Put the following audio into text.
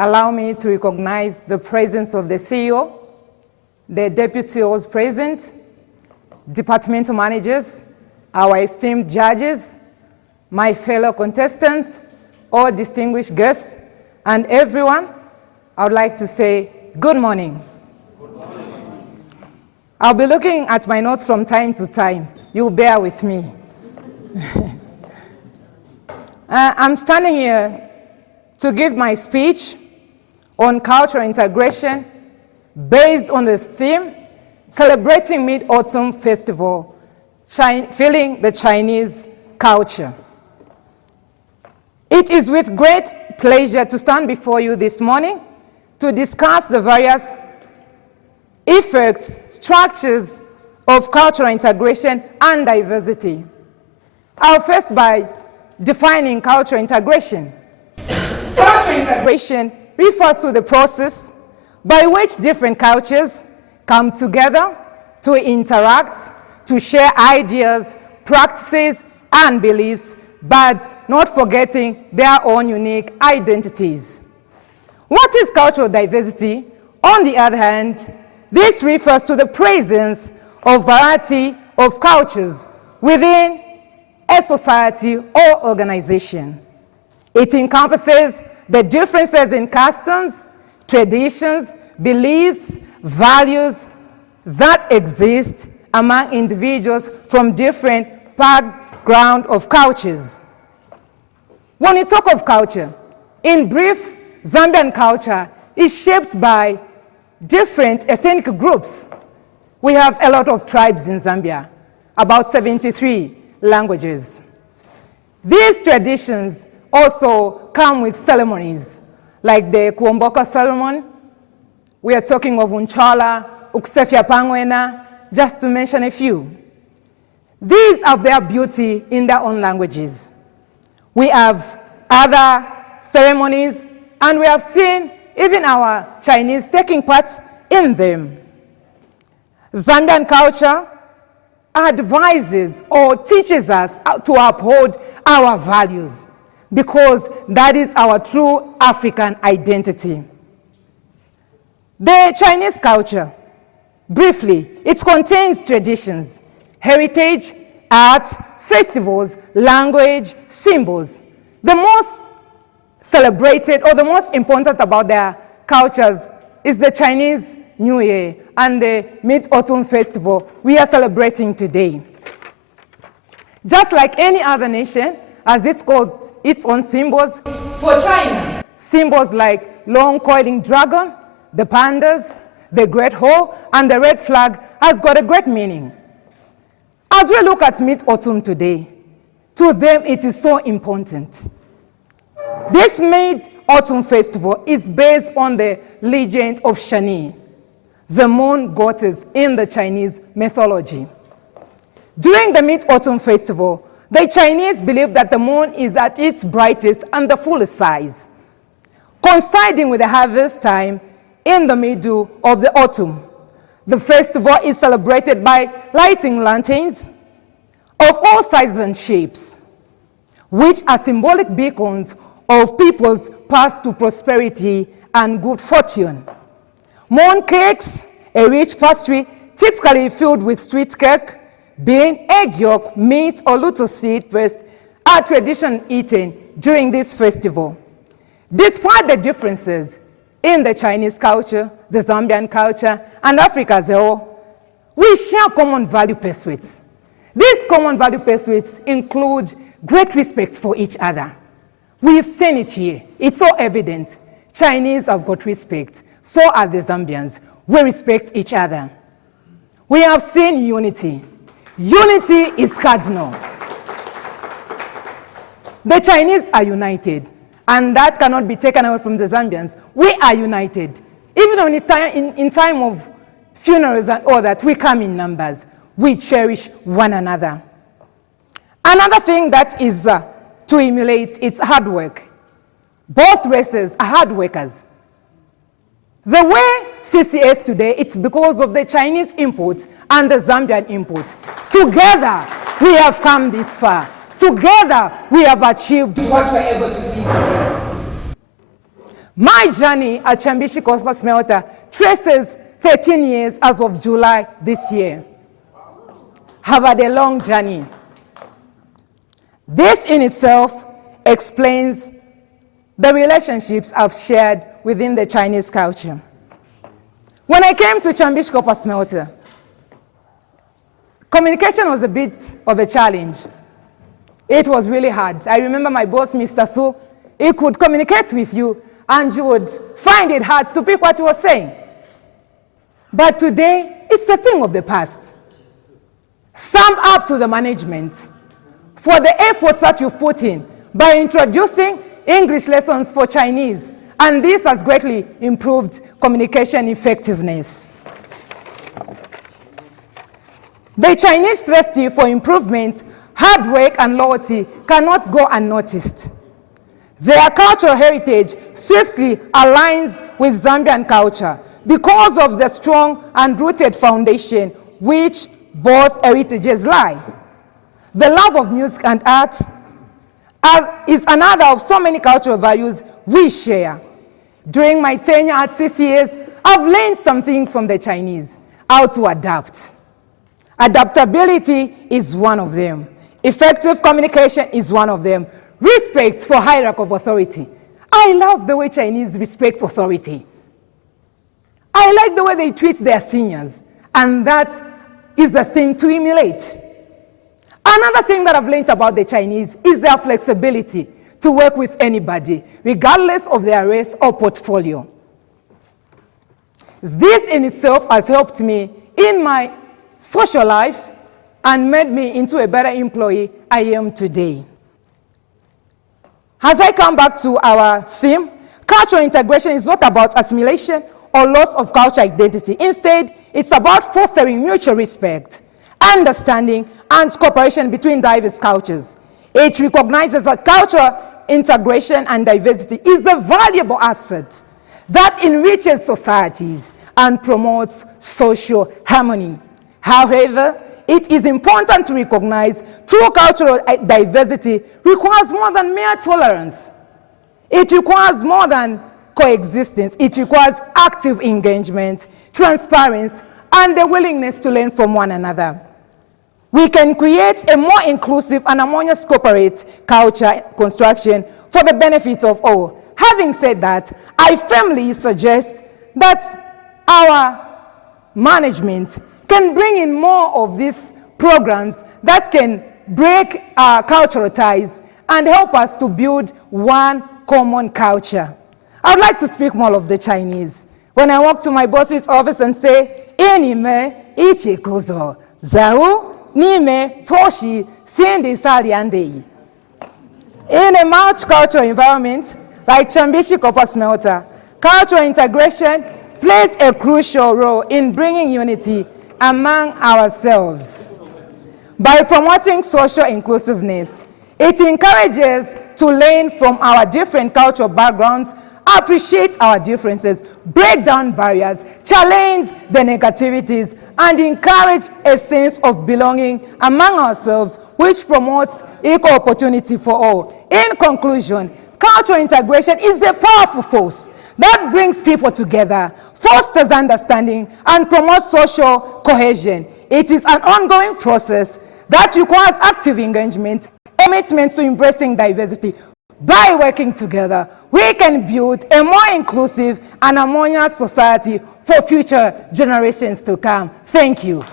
Allow me to recognize the presence of the CEO, the deputy CEOs present, departmental managers, our esteemed judges, my fellow contestants, all distinguished guests, and everyone. I would like to say good morning. Good morning. I'll be looking at my notes from time to time. You'll bear with me. I'm standing here to give my speech on cultural integration based on the theme, celebrating Mid-Autumn Festival, feeling the Chinese culture. It is with great pleasure to stand before you this morning to discuss the various effects, structures of cultural integration and diversity. I'll first by defining cultural integration. Cultural integration refers to the process by which different cultures come together to interact, to share ideas, practices, and beliefs, but not forgetting their own unique identities. What is cultural diversity? On the other hand, this refers to the presence of variety of cultures within a society or organization. It encompasses the differences in customs, traditions, beliefs, values that exist among individuals from different backgrounds of cultures. When we talk of culture, in brief, Zambian culture is shaped by different ethnic groups. We have a lot of tribes in Zambia, about 73 languages. These traditions also come with ceremonies, like the Kuomboka ceremony. We are talking of Unchala, Ukusefya Pangwena, just to mention a few. These have their beauty in their own languages. We have other ceremonies, and we have seen even our Chinese taking parts in them. Zambian culture advises or teaches us to uphold our values because that is our true African identity. The Chinese culture, briefly, it contains traditions, heritage, art, festivals, language, symbols. The most celebrated or the most important about their cultures is the Chinese New Year and the Mid-Autumn Festival we are celebrating today. Just like any other nation, as it's called its own symbols, for China, symbols like long coiling dragon, the pandas, the great hole, and the red flag has got a great meaning. As we look at Mid-Autumn today, to them it is so important. This Mid-Autumn Festival is based on the legend of Shani, the moon goddess in the Chinese mythology. During the Mid-Autumn Festival, the Chinese believe that the moon is at its brightest and the fullest size, coinciding with the harvest time in the middle of the autumn. The festival is celebrated by lighting lanterns of all sizes and shapes, which are symbolic beacons of people's path to prosperity and good fortune. Moon cakes, a rich pastry typically filled with sweet cake, bean, egg yolk, meat, or lotus seed paste, are traditionally eaten during this festival. Despite the differences in the Chinese culture, the Zambian culture, and Africa as a whole, we share common value pursuits. These common value pursuits include great respect for each other. We've seen it here. It's so evident. Chinese have got respect. So are the Zambians. We respect each other. We have seen unity. Unity is cardinal. The Chinese are united, and that cannot be taken away from the Zambians. We are united. Even when it's in time of funerals and all that, we come in numbers. We cherish one another. Another thing that is to emulate, it's hard work. Both races are hard workers. The way CCS today, it's because of the Chinese input and the Zambian input. Together, we have come this far. Together, we have achieved what we're able to see today. My journey at Chambishi Copper Smelter traces 13 years as of July this year. Have had a long journey. This in itself explains the relationships I've shared within the Chinese culture. When I came to Chambishi Copper Smelter, communication was a bit of a challenge. It was really hard. I remember my boss, Mr. Su, he could communicate with you and you would find it hard to pick what he was saying. But today, it's a thing of the past. Thumb up to the management for the efforts that you've put in by introducing English lessons for Chinese, and this has greatly improved communication effectiveness. The Chinese thirsty for improvement, hard work, and loyalty cannot go unnoticed. Their cultural heritage swiftly aligns with Zambian culture because of the strong and rooted foundation which both heritages lie. The love of music and art is another of so many cultural values we share. During my tenure at CCS, I've learned some things from the Chinese, how to adapt. Adaptability is one of them. Effective communication is one of them. Respect for hierarchy of authority. I love the way Chinese respect authority. I like the way they treat their seniors, and that is a thing to emulate. Another thing that I've learned about the Chinese is their flexibility to work with anybody, regardless of their race or portfolio. This in itself has helped me in my social life and made me into a better employee I am today. As I come back to our theme, cultural integration is not about assimilation or loss of cultural identity. Instead, it's about fostering mutual respect, understanding, and cooperation between diverse cultures. It recognizes that cultural integration and diversity is a valuable asset that enriches societies and promotes social harmony. However, it is important to recognize true cultural diversity requires more than mere tolerance. It requires more than coexistence. It requires active engagement, transparency, and the willingness to learn from one another. We can create a more inclusive and harmonious corporate culture construction for the benefit of all. Having said that, I firmly suggest that our management can bring in more of these programs that can break our cultural ties and help us to build one common culture. I would like to speak more of the Chinese. When I walk to my boss's office and say, "Enime ichikuzo zao nime toshi sindi saliandei." In a multicultural environment like Chambishi Copper Smelter, cultural integration plays a crucial role in bringing unity among ourselves. By promoting social inclusiveness, it encourages to learn from our different cultural backgrounds, appreciate our differences, break down barriers, challenge the negativities, and encourage a sense of belonging among ourselves, which promotes equal opportunity for all. In conclusion, cultural integration is a powerful force that brings people together, fosters understanding, and promotes social cohesion. It is an ongoing process that requires active engagement, commitment to embracing diversity. By working together, we can build a more inclusive and harmonious society for future generations to come. Thank you.